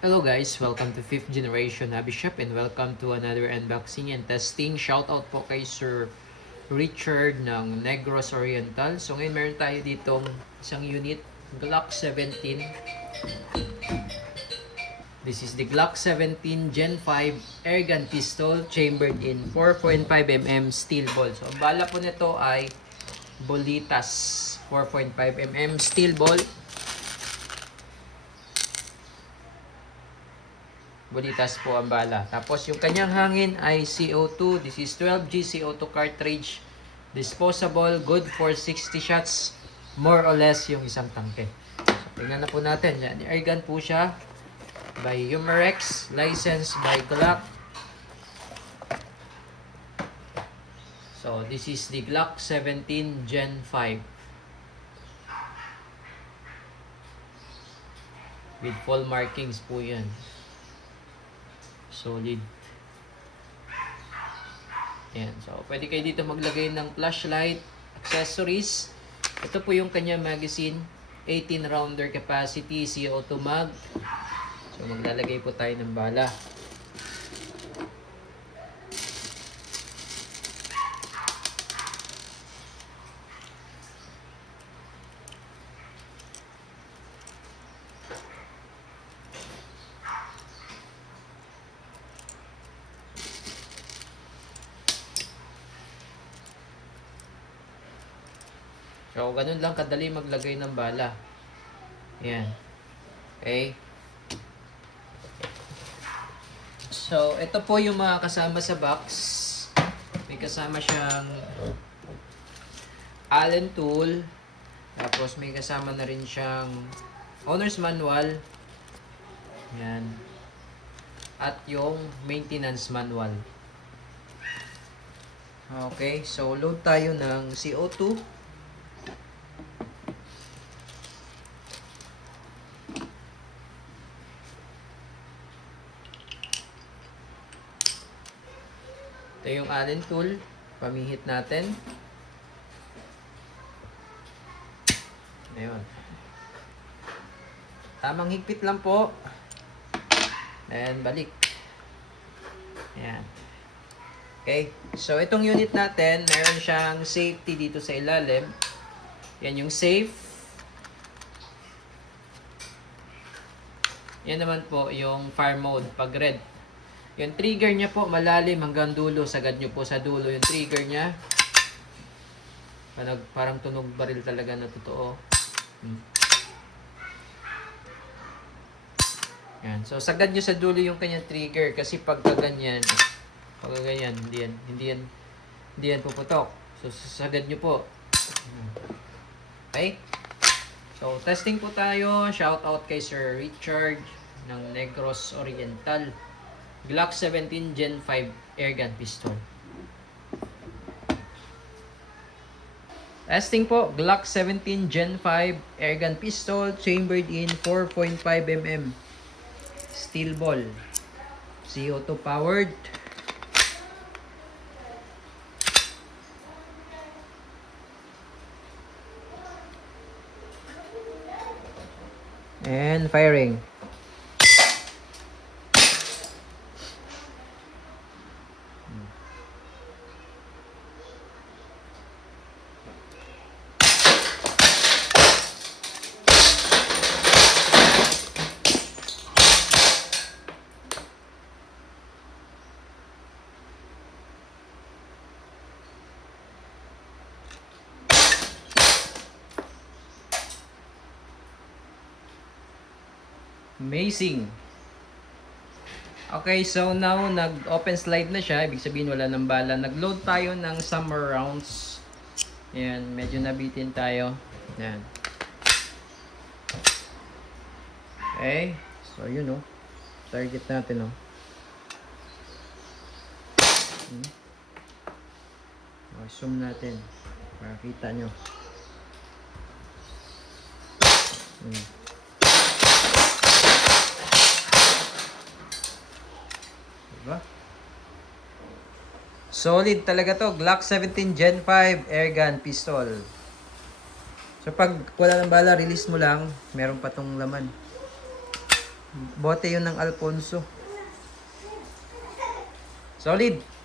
Hello guys, welcome to 5th Generation Hobby Shop and welcome to another unboxing and testing. Shoutout po kay Sir Richard ng Negros Oriental. So ngayon meron tayo ditong isang unit, Glock 17. This is the Glock 17 Gen 5 airgun pistol chambered in 4.5mm steel ball. So ang bala po nito ay Bolitas 4.5mm steel ball. Bolitas po ang bala. Tapos yung kanyang hangin ay CO2. This is 12G CO2 cartridge. Disposable, good for 60 shots. More or less yung isang tangke. So, tingnan na po natin. Yan, airgun po siya. By Humerex. Licensed by Glock. So, this is the Glock 17 Gen 5. With full markings po yan. Solid. Ayan. So, pwede kayo dito maglagay ng flashlight, accessories. Ito po yung kanya magazine. 18 rounder capacity, CO2 mag. So, maglalagay po tayo ng bala. So, ganun lang kadali maglagay ng bala. Ayan. Okay. So, ito po yung mga kasama sa box. May kasama siyang Allen tool. Tapos may kasama na rin siyang owner's manual. Ayan. At yung maintenance manual. Okay. So, load tayo ng CO2. Ito yung Allen tool. Pamihit natin. Ayun. Tamang higpit lang po. And balik. Ayan. Okay. So, itong unit natin, meron siyang safety dito sa ilalim. Yan yung safe. Yan naman po yung fire mode pag red. Yung trigger niya po malalim hanggang dulo. Sagad nyo po sa dulo yung trigger niya. Parang tunog baril talaga na totoo. Yan. So sagad nyo sa dulo yung kanyang trigger. Kasi pagka ganyan, hindi yan puputok. So sagad nyo po. Okay? So testing po tayo. Shout out kay Sir Richard ng Negros Oriental. Glock 17 Gen 5 airgun pistol. Testing po, Glock 17 Gen 5 airgun pistol chambered in 4.5mm steel ball. CO2 powered. And firing. Amazing. Okay, so now nag-open slide na siya. Ibig sabihin wala ng bala. Nag-load tayo ng summer rounds. Ayan, medyo nabitin tayo. Ayan. Okay. So, yun o. Target natin o. Okay, zoom natin. Para kita nyo. Diba? Solid talaga to. Glock 17 Gen 5 airgun pistol. So pag wala ng bala, release mo lang, meron pa tong laman. Bote yun ng Alfonso. Solid.